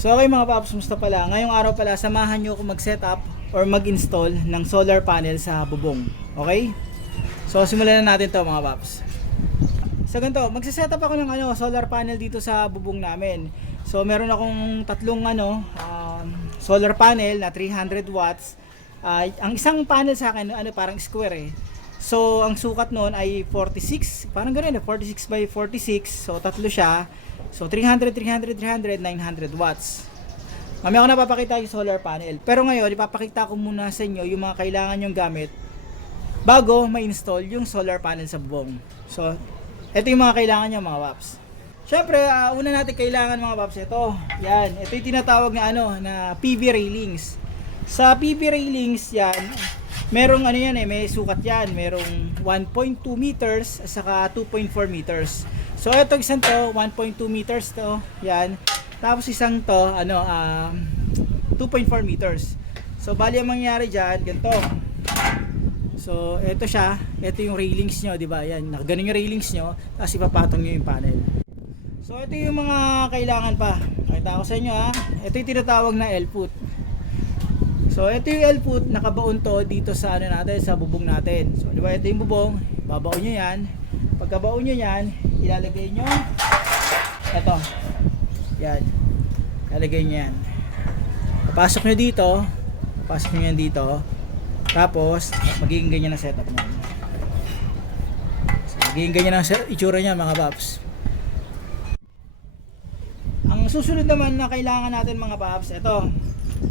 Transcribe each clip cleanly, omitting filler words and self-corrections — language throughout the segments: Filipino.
So okay mga paps, musta pala? Ngayong araw pala, samahan nyo ako mag-setup or mag-install ng solar panel sa bubong. Okay? So simulan na natin to mga paps. So ganito, magse-setup ako ng solar panel dito sa bubong namin. So meron akong tatlong solar panel na 300 watts. Ang isang panel sa akin parang square eh. So ang sukat noon ay 46, parang ganoon, 46 by 46. So tatlo siya. So 300, 300, 300, 900 watts. Mamaya ko napapakita yung solar panel. Pero ngayon, ipapakita ko muna sa inyo yung mga kailangan yung gamit bago ma-install yung solar panel sa bubong. So, ito yung mga kailangan nyo mga paps. Syempre, una natin kailangan mga paps, ito. Yan, ito yung tinatawag na na PV railings. Sa PV railings, yan, merong may sukat yan. Merong 1.2 meters at saka 2.4 meters. So ito isang to 1.2 meters to, yan. Tapos isang to 2.4 meters. So bali ang mangyayari diyan ganito. So ito siya, ito yung railings nyo, di ba? Yan, nakaganon yung railings nyo, tapos ipapatong nyo yung panel. So ito yung mga kailangan pa. Pakita ko sa inyo Ito yung tinatawag na L-foot. So ito yung L-foot, nakabaon to dito sa natin, sa bubong natin. So di ba ito yung bubong, babaon nyo yan. Pagkabaon nyo yan, ilalagay nyo ito, yan, ilalagay nyo yan, papasok nyo dito, papasok nyo yan dito, tapos magiging ganyan ang setup nyo. So, magiging ganyan ang itsura nyo mga paps. Ang susunod naman na kailangan natin mga paps, ito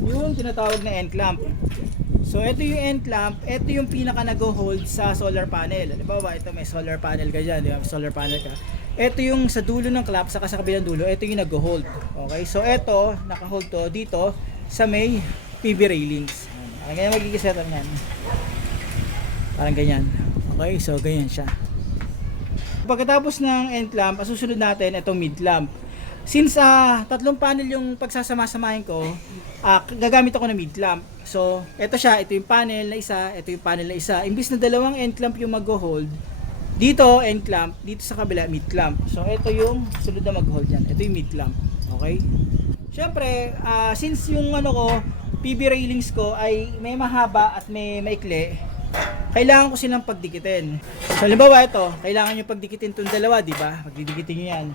yung tinatawag na end clamp. So ito yung end clamp, ito yung pinaka nag-hold sa solar panel. Halimbawa, ito may solar panel ka dyan, di ba? Solar panel ka. Ito yung sa dulo ng clamp, saka sa kabilang dulo, ito yung nag-hold. Okay, so ito, naka-hold to dito sa may PV railings. Parang ganyan magiging setup niyan. Parang ganyan. Okay, so ganyan siya. Pagkatapos ng end clamp, susunod natin itong mid clamp. Since tatlong panel yung pagsasama-samahin ko, gagamit ako ng mid clamp. So, ito siya, ito yung panel na isa, ito yung panel na isa. Imbis na dalawang end clamp yung mag-hold, dito end clamp, dito sa kabila mid clamp. So, ito yung sunod na mag-hold yan. Ito yung mid clamp. Okay? Syempre, since yung PV railings ko ay may mahaba at may maikli, kailangan ko silang pagdikitin. So, halimbawa ito, kailangan nyo pagdikitin itong dalawa, di ba? Pagdidikitin nyo yan.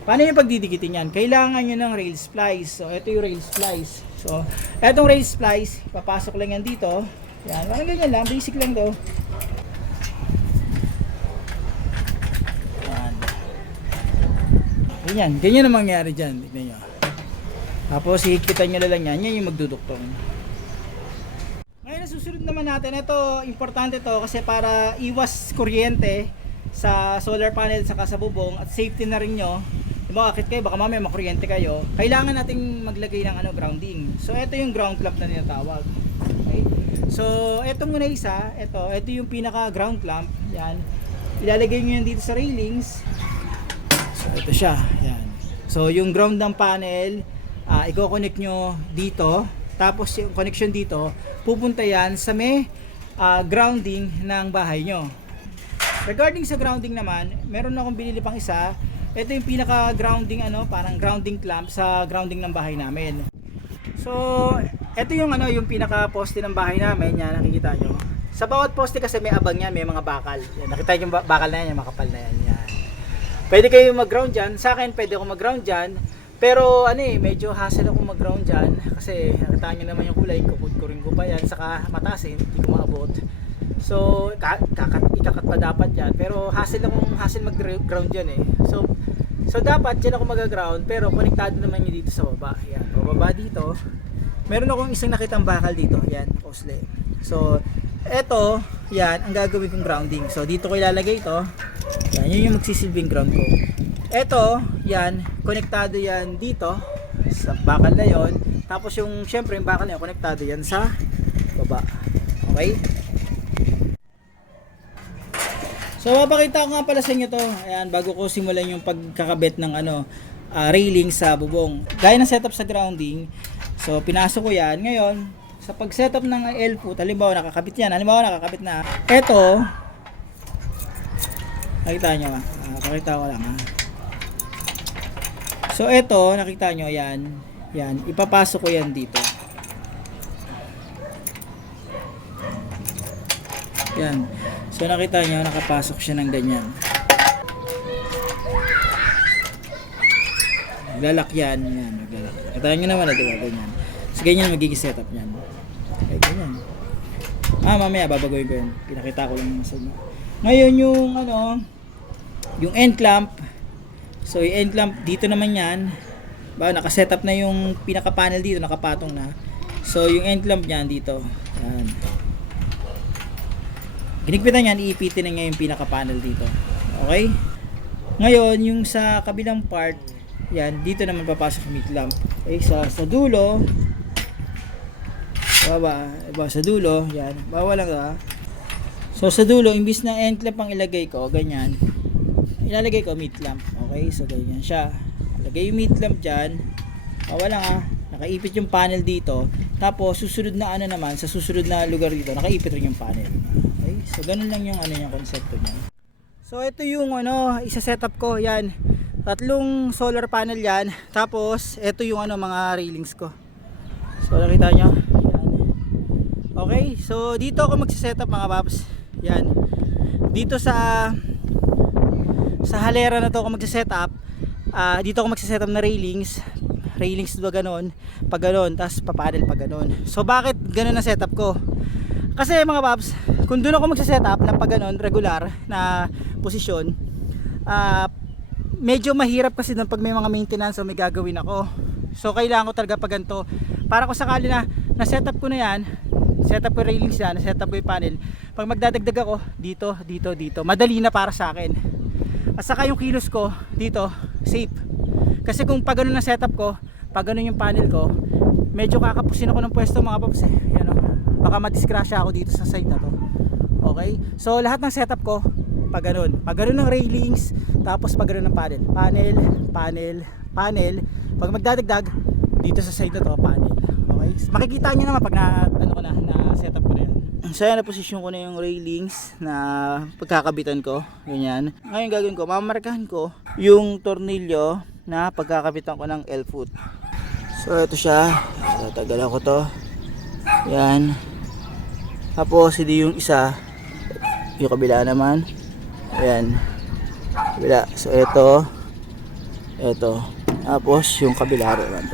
Paano yung pagdidikitin yan? Kailangan nyo ng rail splice. So, ito yung rail splice. So, etong rail splice, papasok lang yan dito. Yan, parang ganyan lang. Basic lang to. Yan. Ganyan. Ganyan ang mangyari dyan. Tignan nyo. Tapos, hikitan nyo lang yan. Yan yung magduduktong. Ngayon, susunod naman natin. Ito, importante to kasi para iwas kuryente sa solar panel saka sa bubong at safety na rin nyo. Diba, akit kayo, baka mamaya makuryente kayo, kailangan nating maglagay ng grounding. So ito yung ground clamp na tinatawag. Okay? So ito muna isa, ito yung pinaka ground clamp. Yan, ilalagay nyo yan dito sa railings. So ito siya, yan. So yung ground ng panel, i-connect nyo dito, tapos yung connection dito pupunta yan sa may grounding ng bahay nyo. Regarding sa grounding naman, meron akong binili pang isa. Ito yung pinaka grounding parang grounding clamp sa grounding ng bahay namin. So, ito yung yung pinaka poste ng bahay namin, yan nakikita nyo. Sa bawat poste kasi may abang yan, may mga bakal. Yan, nakita nyo yung bakal na yan, yung makapal na yan, yan. Pwede kayo mag-ground dyan. Sa akin, pwede ako mag-ground dyan. Pero medyo hassle ako mag-ground dyan kasi nakita nyo naman yung kulay, kukurin ko pa yan, saka mataas hindi ko maabot. So, ikakat pa dapat yan. Pero hassle mag-ground yan eh. So dapat dyan ako mag-ground, pero konektado naman yun dito sa baba. Yan, bababa dito. Meron akong isang nakitang bakal dito. Yan, osle. So, eto, yan, ang gagawin kong grounding. So, dito ko ilalagay ito. Yan, yun yung magsisilbing ground ko. Eto, yan, konektado yan dito sa bakal na yon. Tapos yung, syempre, yung bakal na yun, konektado yan sa baba. Okay? So mapakita ko nga pala sa inyo to. Ayan, bago ko simulan yung pagkakabit ng railing sa bubong. Gaya ng setup sa grounding. So pinasok ko yan. Ngayon, sa pag-setup ng L-foot, halimbawa nakakabit yan. Halimbawa nakakabit na. Ito, nakita nyo pakita ko lang So ito, nakita nyo yan. Yan, ipapasok ko yan dito. Yan. So nakita nyo, nakapasok siya ng ganyan. Naglalak yan. Yan, naglalak. Kita nyo naman na diba, ganyan. So ganyan magiging setup niyan. Okay, ganyan. Mamaya babagoy ko yan. Pinakita ko lang sa inyo. Ngayon yung yung end clamp. So yung end clamp dito naman yan. Naka-setup na yung pinaka panel dito, nakapatong na. So yung end clamp niyan dito. Yan. Ginigpitan yan, iipitin na niya yung pinaka panel dito. Okay? Ngayon yung sa kabilang part, yan, dito naman papasok yung clamp. Okay, sa dulo. Sa dulo, yan. Bawal lang So sa dulo, imbis na end clamp ang ilagay ko, ganyan. Ilalagay ko mid clamp. Okay, so ganyan siya. Lagay yung mid clamp dyan. Wala nakaipit yung panel dito. Tapos susunod na naman, sa susunod na lugar dito, nakaipit rin yung panel. Okay, so ganun lang yung yung konsepto niya. So ito yung isa-setup ko. Yan, 3 solar panel yan. Tapos ito yung mga railings ko. So nakita nyo. Yan. Okay, so dito ako magsisetup mga paps. Yan. Dito sa halera na to ako magsisetup. Dito ako magsisetup na railings diba ganon, pag ganon, tapos papanel pag ganon. So bakit ganon na setup ko? Kasi mga paps, kung doon ako magsisetup na pag ganon, regular na posisyon, medyo mahirap kasi doon pag may mga maintenance o may gagawin ako. So kailangan ko talaga pag ganito, para ko sakali na setup ko na yan, setup ko railings yan, setup ko yung panel, pag magdadagdag ako dito, madali na para sa akin. At saka yung kilos ko dito, safe. Kasi kung pag ganun na setup ko, pag ganun yung panel ko, medyo kakapusin ako ng pwesto mga paps eh. Yan, baka madisgrasya ako dito sa side na to. Okay? So lahat ng setup ko, pag ganun ng railings, tapos pag ganun ng panel, pag magdadagdag, dito sa side na to, panel. Okay? Makikita nyo naman pag na setup ko na yan. So yan, na-position ko na yung railings na pagkakabitan ko. Ganyan. Ngayon gagawin ko, mamarkahan ko yung tornilyo na pagkakabitan ko ng L-foot. So ito siya. Tatagalan ko to. Yan. Tapos hindi yung isa. Yung kabila naman. Ayan. Kabila. So ito. Tapos yung kabila naman.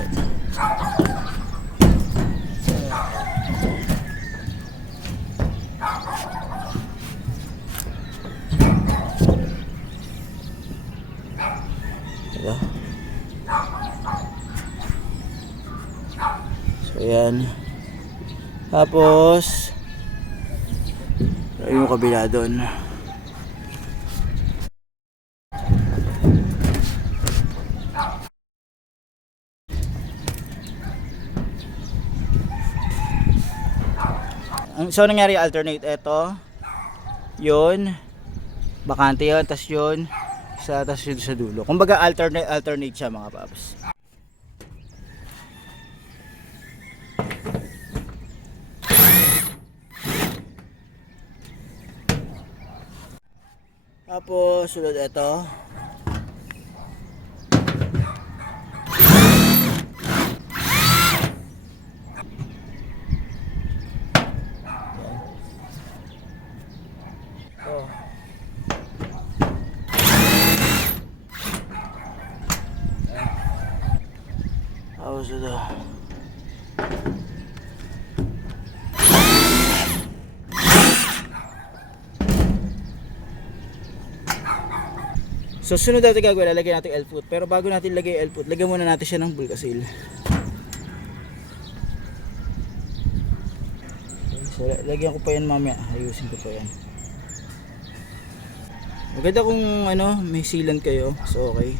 So yan. Tapos yung kabila doon. So nangyari alternate, ito yun, bakante yun, tas yun tas yun sa dulo. Kumbaga alternate siya mga paps. Tapos sunod ito. Tapos ito. So sunod natin gagawin, lalagyan natin L-foot. Pero bago natin lagay L-foot, lagyan muna natin siya ng Bulkasil. So lagyan ko pa yan mamaya, ayusin ko pa yan. Maganda kung may sealant kayo, so okay.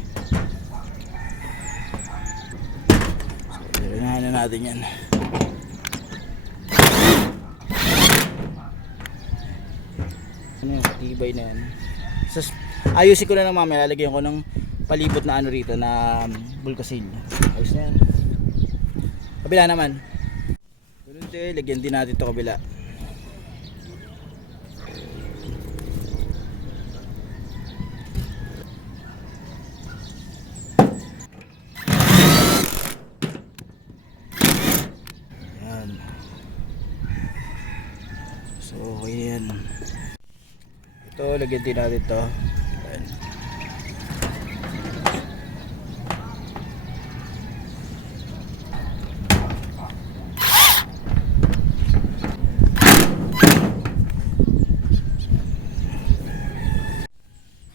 So lagyan na natin yan. Tibay na yan. So, ayusin ko na lang mamaya, lalagyan ko ng palibot na rito na Bulkasil. Ayos na yan. Kabila naman. Ganun din, lagyan din natin ito kabila. So okay yan. Ito, lagyan din natin to. Ayan.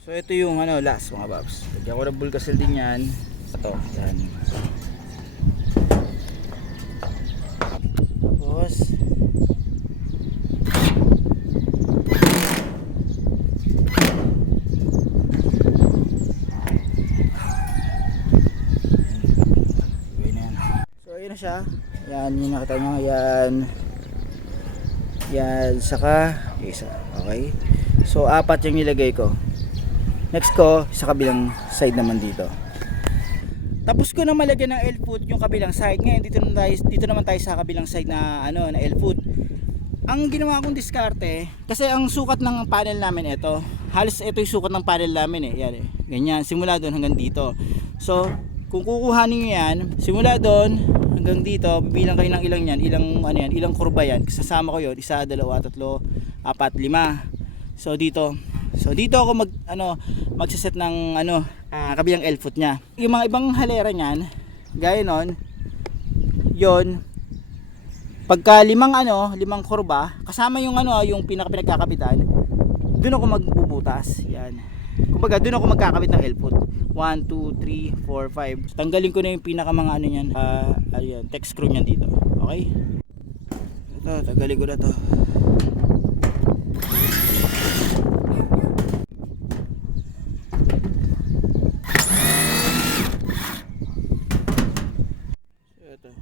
So ito yung last mga babs. Lagyan ko ng bulkasil din yan. Ito, yan. Tapos na siya. Yan, yung nakita nyo. Yan. Yan, saka isa. Okay. So, 4 yung nilagay ko. Next ko, sa kabilang side naman dito. Tapos ko na malagyan ng L-foot yung kabilang side. Ngayon, dito naman tayo sa kabilang side na, na L-foot. Ang ginawa kong diskarte, kasi ang sukat ng panel namin ito. Halos ito yung sukat ng panel namin eh. Yan eh. Ganyan. Simula doon hanggang dito. So, kung kukuhanin nyo yan, simula doon hanggang dito, bibilang kayo ng ilang yan, ilang kurba yan. Sasama ko yun, 1, 2, 3, 4, 5. So dito ako magse-set ng kabilang L-foot niya. Yung mga ibang halera niyan, gaya nun, yon pagka limang kurba, kasama yung yung pinakakabitan, doon ako magbubutas. Yan. Kumbaga doon ako magkakabit ng L-foot. 1, 2, 3, 4, 5. Tanggalin ko na yung pinaka mga niyan. Ayan, text screw niyan dito. Okay? Ito, tanggalin ko na to. Ito.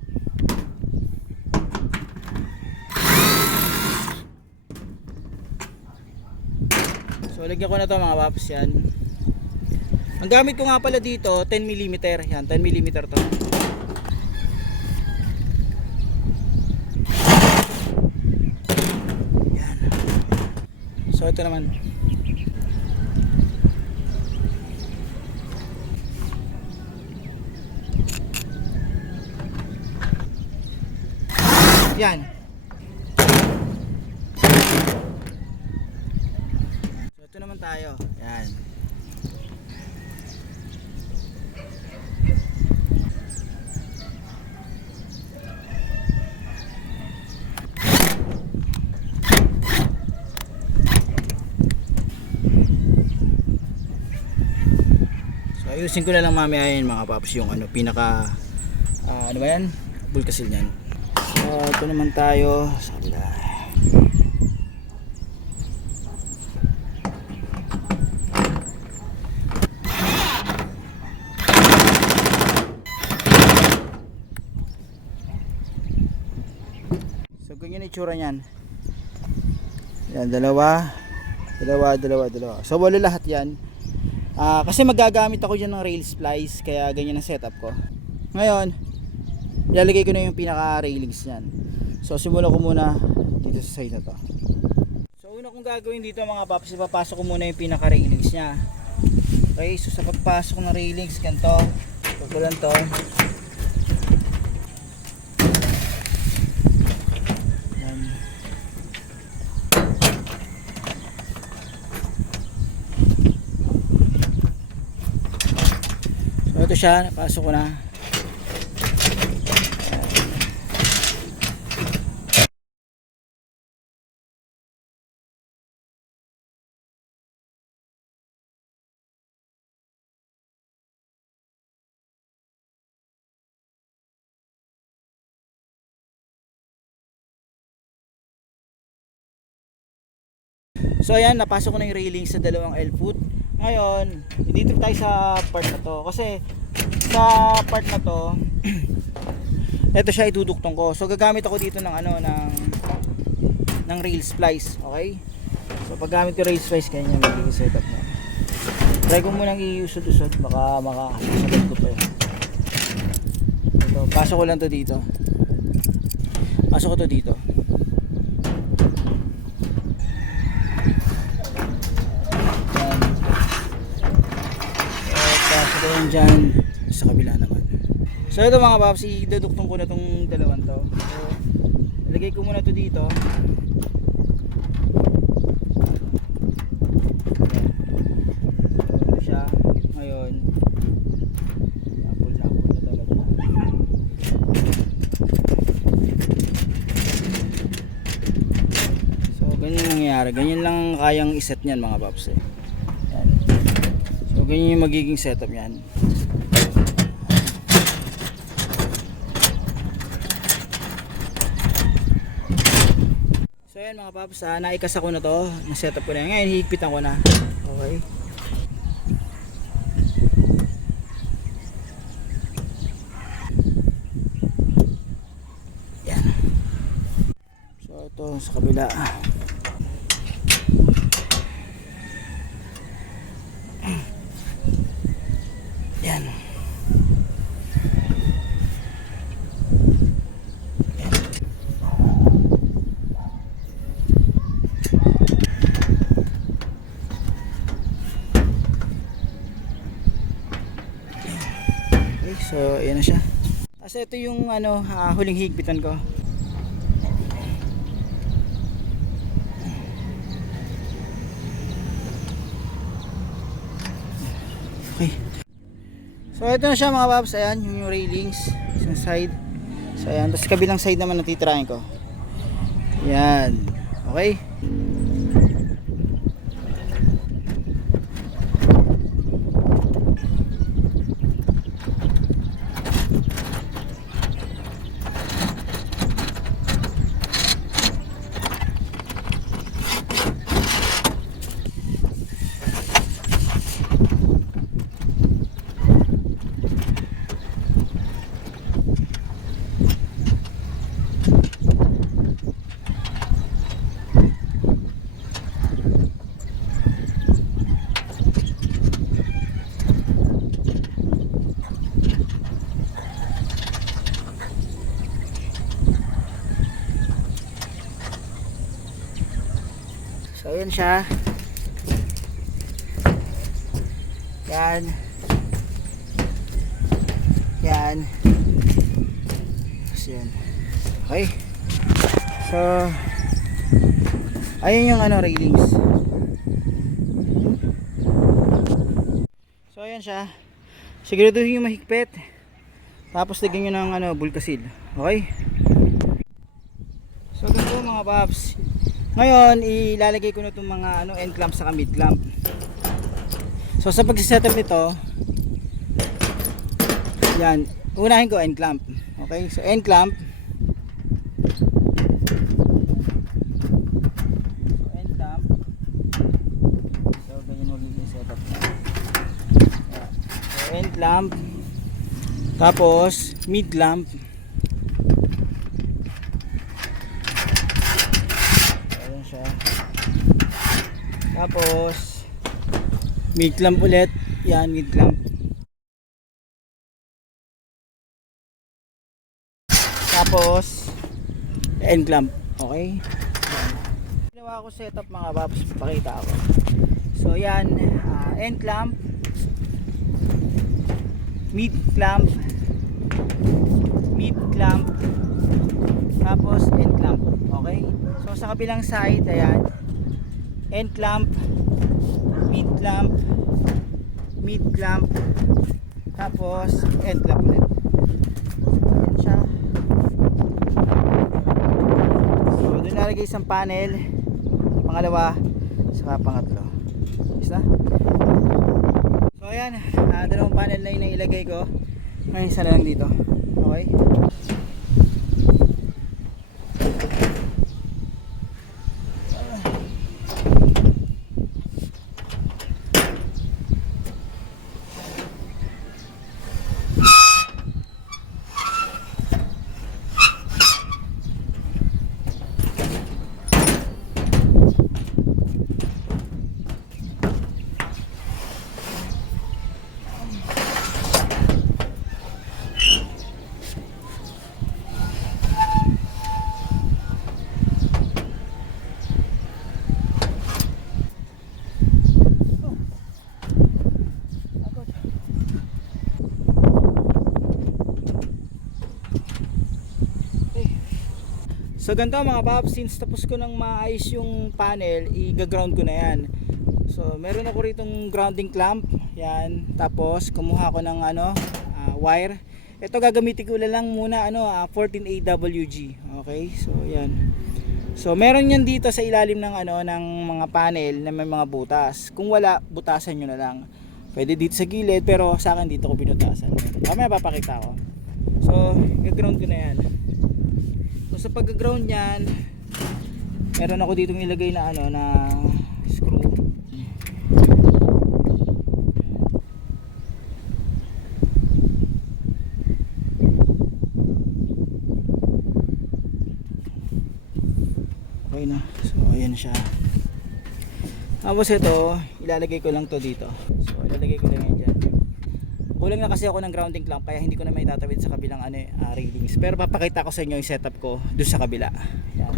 So lagyan ko na to mga paps yan. Ang gamit ko nga pala dito 10mm. Yan, 10mm to. Yan. So ito naman. Yan. So ito naman tayo. Yan. Ayusin ko na lang mamaya yan mga paps yung pinaka ba yan? Bulkasil niyan. So ito naman tayo sa kabila. So ganyan itsura niyan. Yan, dalawa. So wala lahat yan. Kasi magagamit ako dyan ng rail splice, kaya ganyan ang setup ko. Ngayon, ilalagay ko na yung pinaka railings nyan. So simulan ko muna dito sa side na to. So una kong gagawin dito mga paps, ipapasok ko muna yung pinaka railings nya. Okay, so sa pagpasok ng railings, ganito, pagkulan to. Ito siya, napasok ko na. So ayan, napasok ko na yung railing sa dalawang L-foot. Ngayon, dito tayo sa part na to. Kasi sa part na to, ito siya ituduktong ko. So gagamit ako dito ng ng rail splice, okay? So pag gamit ko rail splice, kanya magiging setup mo. Try ko munang iusod-usod, baka makasabot ko to. Ito, pasok ko lang to dito. Pasok ko to dito. Pasok ko lang dyan sa kabila naman. So ito mga paps, iduduktong ko na tong dalawang to. So ilagay ko muna to dito. mangyayari. Ganyan lang ang kayang iset niyan mga paps eh. Yan. So ganyan yung magiging setup niyan. So yan mga paps, naikasa ko na to, na-setup ko na. Ngayon hihigpitan ko na. Okay. Yan. So ito sa kabila. Yan. So, ayan na siya. Kasi ito yung huling higpitan ko. Okay. So, ito na siya mga paps. Ayan, yung railings. Isang side. So, ayan. Tapos kabilang side naman natitirahin ko. Ayan. Okay. So ayan siya. Yan. Yan. So yan. Okay. So ayun yung railings. So ayan siya. Siguraduhin yung mahigpit. Tapos lagyan nyo ng bulkasil. Okay. So ganito mga paps. Ngayon ilalagay ko na itong mga end clamp sa mid clamp. So sa pag-setup nito, yan, unahin ko end clamp. Okay, so end clamp. End clamp. So ganyan ulit yung setup na. So end clamp. Tapos mid clamp. Tapos mid clamp ulit. Yan, mid clamp. Tapos end clamp. Okay. Ginawa ko setup mga paps, pakita ako. So yan, end clamp, mid clamp, mid clamp, tapos end clamp. Okay. So sa kabilang side, ayan, end clamp, mid clamp, mid clamp, tapos end clamp ulit. Ayan siya. So doon nalagay isang panel, pangalawa, saka pangatlo. Is na? So ayan, dalawang panel na yun ang ilagay ko. Ngayon isa na lang dito. Okay. So ganito mga paps, since tapos ko nang maayos yung panel, i-ground ko na yan. So meron ako ritong grounding clamp, yan. Tapos kumuha ko ng wire. Ito gagamitin ko lang muna 14 AWG. Okay? So yan. So meron yan dito sa ilalim ng ano ng mga panel na may mga butas. Kung wala, butasan nyo na lang. Pwede dito sa gilid, pero sa akin dito ko binutasan. Mamaya papakita ko. So, i-ground ko na yan. So sa pag-ground yan, meron ako dito nilagay na ano na screw. Okay na. So ayan siya. Tapos ito, ilalagay ko lang to dito. So ilalagay ko lang yan dyan. Kulang na kasi ako ng grounding clamp, kaya hindi ko na may tatawid sa kabilang ano, railings. Pero papakita ko sa inyo yung setup ko doon sa kabila. Yan.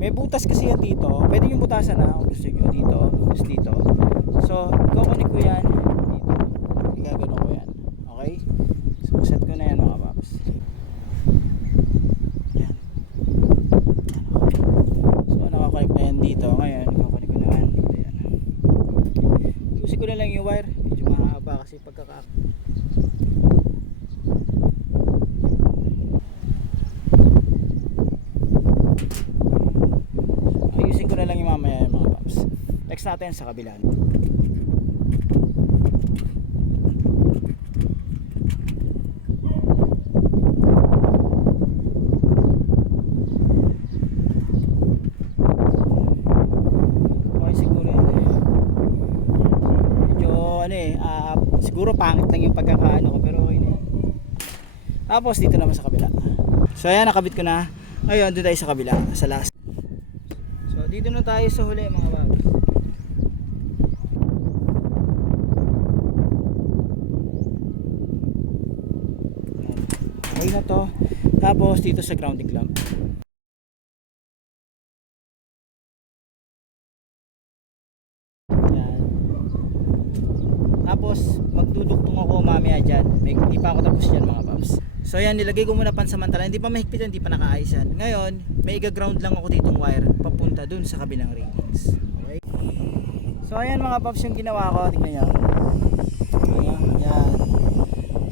May butas kasi yan dito. Pwede yung butasan na kung gusto nyo dito. Tapos dito. So, kukunik ko yan dito. Igagano ko yan. Okay? So, set ko na yan mga paps. Yan. So, nakakunik na yan dito. Ngayon, kukunik ko naman dito yan. Usin ko na lang yung wire. Medyo mahaba kasi pagkaka natin sa kabila. Okay siguro yan. Medyo siguro pangit lang yung pagkakaano ko, pero okay na. Tapos dito naman sa kabila. So ayan, nakabit ko na. Ngayon doon tayo sa kabila, sa last. So dito na tayo sa huli mga babs. Okay na to. Tapos dito sa grounding clamp. Yan. Tapos magdudugtong ako mamaya dyan. Hindi pa ako tapos dyan mga paps. So yan, nilagay ko muna pansamantala. Hindi pa mahigpit yan, hindi pa nakaayos yan. Ngayon, may i-ground lang ako ditong wire papunta dun sa kabilang railings. Okay? So ayan mga paps yung ginawa ko. Tingnan nyo. Yan.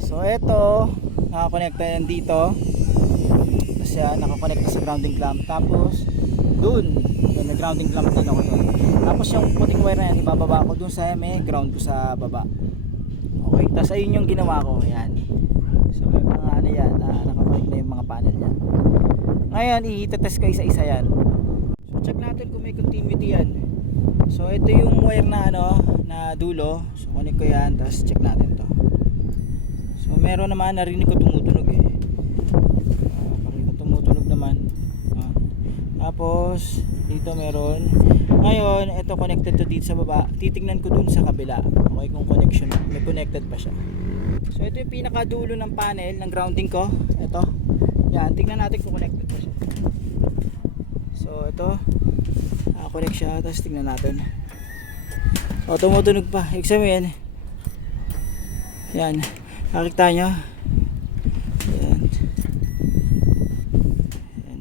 So eto, nakakonekta yan dito. Tapos yan, nakakonekta sa grounding clamp. Tapos dun may grounding clamp din ako dun. Tapos yung puting wire na yan, ibababa ko dun sa may ground ko sa baba. Okay, tapos ayun yung ginawa ko. Yan. So may mga ano yan, nakakonect na yung mga panel yan. Ngayon, i-test ko isa-isa yan. So check natin kung may continuity yan. So ito yung wire na na dulo. So connect ko yan, tapos check natin to. So meron naman, narinig ko tumutunog eh. Pakita tumutunog naman. Tapos dito meron. Ngayon, ito connected to dito sa baba. Titingnan ko dun sa kabila. Okay, kung connection, may connected pa siya. So ito yung pinakadulo ng panel ng grounding ko. Ito. Yan, tingnan natin kung connected pa siya. So ito, connect siya, tapos tingnan natin. O, tumutunog pa. Ibig sabihin, yan, nakikita nyo. Yan. Yan.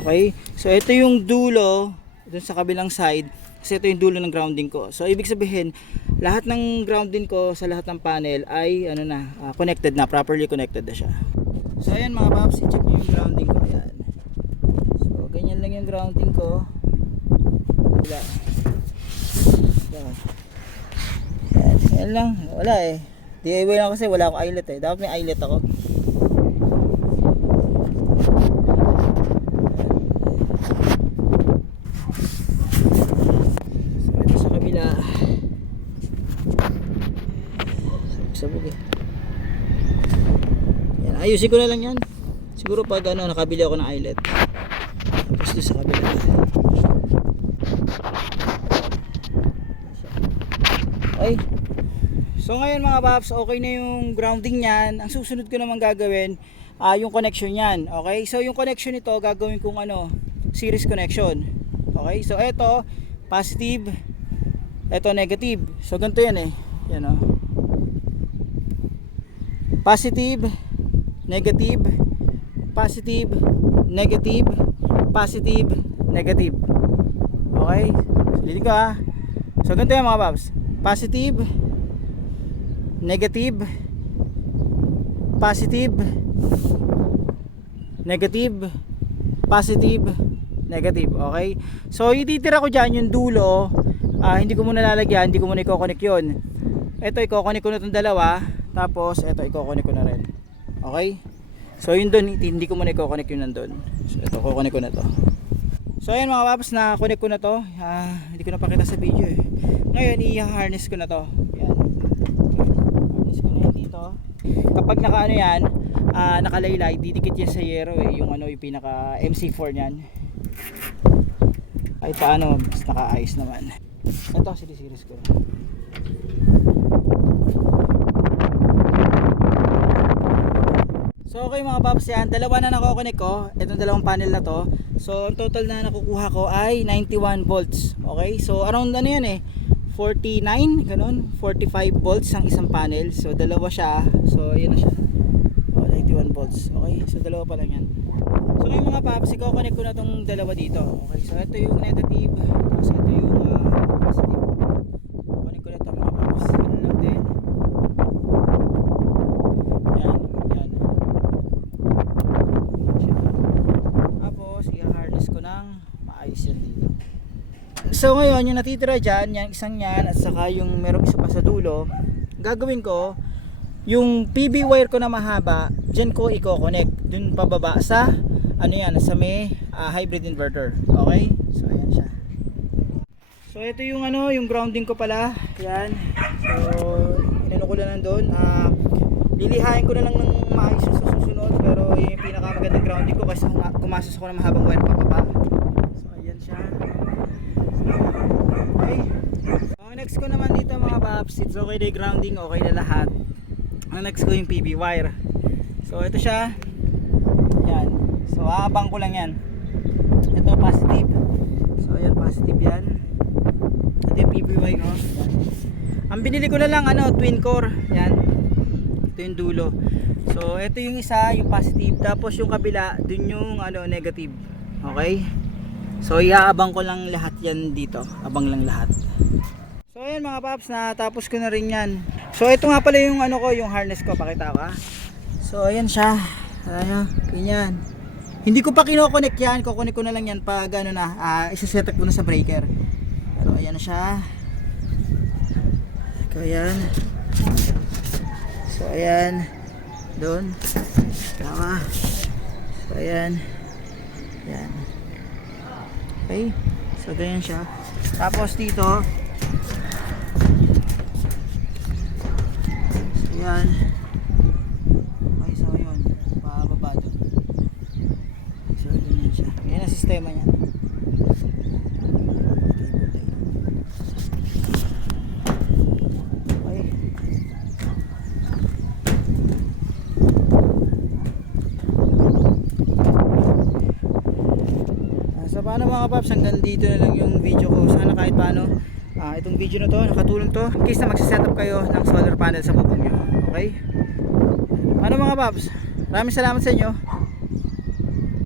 Okay, so ito yung dulo dun sa kabilang side, kasi ito yung dulo ng grounding ko. So ibig sabihin, lahat ng grounding ko sa lahat ng panel ay connected na, properly connected na siya. So ayan mga paps, i-check nyo yung grounding ko. Ayan. So ganyan lang yung grounding ko. Wala. Yan. Yan lang. Wala eh. DIY lang kasi wala akong eyelet eh. Dapat may eyelet ako. So ito sa kabila. Sabog eh. Yan. Ayusin ko na lang yan. Siguro pag nakabili ako ng eyelet. Tapos doon sa kabila. Okay. So ngayon mga paps, okay na yung grounding niyan. Ang susunod ko naman gagawin, yung connection niyan. Okay? So yung connection nito gagawin kong series connection. Okay? So ito positive, ito negative. So ganito yan Yan positive, negative, positive, negative, positive, negative. Okay? Sulitin ko So ganito yan mga paps. Positive, negative, positive, negative, positive, negative. Okay? So ititira ko dyan yung dulo, hindi ko muna lalagyan, hindi ko muna i-connect yun. Ito i-connect ko na itong dalawa, tapos ito i-connect ko na rin. Okay? So yun dun, hindi ko muna i-connect yun nandun. So ito, i-connect ko na to. So ayan mga paps, na connect ko na to. Hindi ko na pakita sa video Ngayon i-harness ko na to. Yan. Harness ko na yan dito. Kapag naka yan, nakalaylay, didikit yan sa yero yung yung pinaka MC4 niyan. Kahit paano, mas naka-ayos naman. Ito, series ko. So okay mga paps, yan, dalawa na nako-connect ko, itong dalawang panel na to. So ang total na nakukuha ko ay 91 volts. Okay? So around 49, ganun, 45 volts ang isang panel. So dalawa siya. So ayan na siya. 91 volts. Okay? So dalawa pa lang yan. So ngayon mga paps, i-connect ko na tong dalawa dito. Okay? So ito yung negative, tapos ito yung positive. Connect ko na ito mga paps. Ganun lang din. So ngayon yung natitira dyan, yung isang yan at saka yung merong isa pa sa dulo, gagawin ko yung PB wire ko na mahaba, dyan ko i-connect dun pababa sa sa may hybrid inverter. Okay? So ayan siya. So ito yung yung grounding ko pala. Yan. So inano ko lang nandun. Lilihain ko na lang ng maayos sa susunod, pero yung pinakamagandang grounding ko kasi gumastos ako ng mahabang wire pababa. So ayan siya. Okay. Ang next ko naman dito mga paps, it's okay na grounding, okay na lahat. Ang next ko yung PB wire. So ito siya. Yan. So aabang ko lang yan. Ito positive. So ayan, positive yan. Ito yung PB wire ko. Ang binili ko na lang twin core. Yan. Ito yung dulo. So ito yung isa, yung positive. Tapos yung kabila, dun yung negative. Okay? So iaabang ko lang lahat yan dito. Abang lang lahat. So ayan mga paps, natapos ko na rin yan. So ito nga pala yung yung harness ko, pakita ko So ayan siya. Ayan, ganyan. Hindi ko pa kino-connect yan, kukunik ko na lang yan pag isa-set up ko na sa breaker. Pero ayan na siya. So ayan. So ayan. Doon. Tama. So ayan. Ayan. Okay, so ganyan siya. Tapos dito, so yan. Okay, so yun, pababa doon. So ganyan siya. Yan ang sistema niya. Okay. So paano mga paps, hanggang dito na lang yung video ko. Sana kahit paano itong video na to nakatulong to in case na magsiset up kayo ng solar panel sa bubong nyo. Okay? Paano mga paps, maraming salamat sa inyo.